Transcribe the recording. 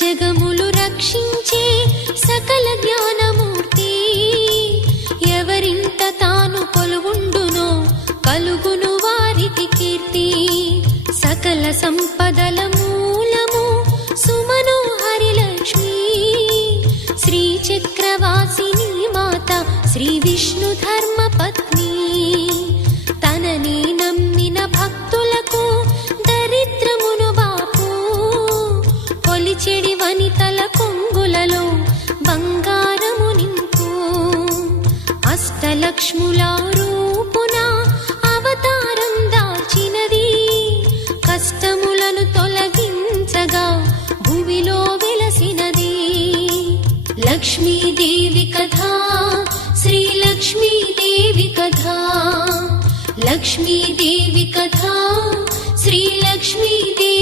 జగములు రక్షించే సకల జ్ఞానమూర్తి. ఎవరింట తాను కొలువుండునో కలుగును వారికి కీర్తి. సకల సంపదల మూలము సుమనోహరి లక్ష్మి. శ్రీ చక్రవాసిని మాత శ్రీ విష్ణు ధర్మ పత్ని. తనని నమ్మిన భక్తులకు దరిద్రమును బాపు. కొలిచెడి వనితల కొంగులలో బంగారము నింపు. అష్టలక్ష్ముల రూపున అవతారం దాల్చినది. కష్టములను తొలగించగా భూమిలో వెలసినది. లక్ష్మీదేవి కథ శ్రీ లక్ష్మీదేవి కథ. లక్ష్మీదేవి కథ శ్రీ లక్ష్మీదేవి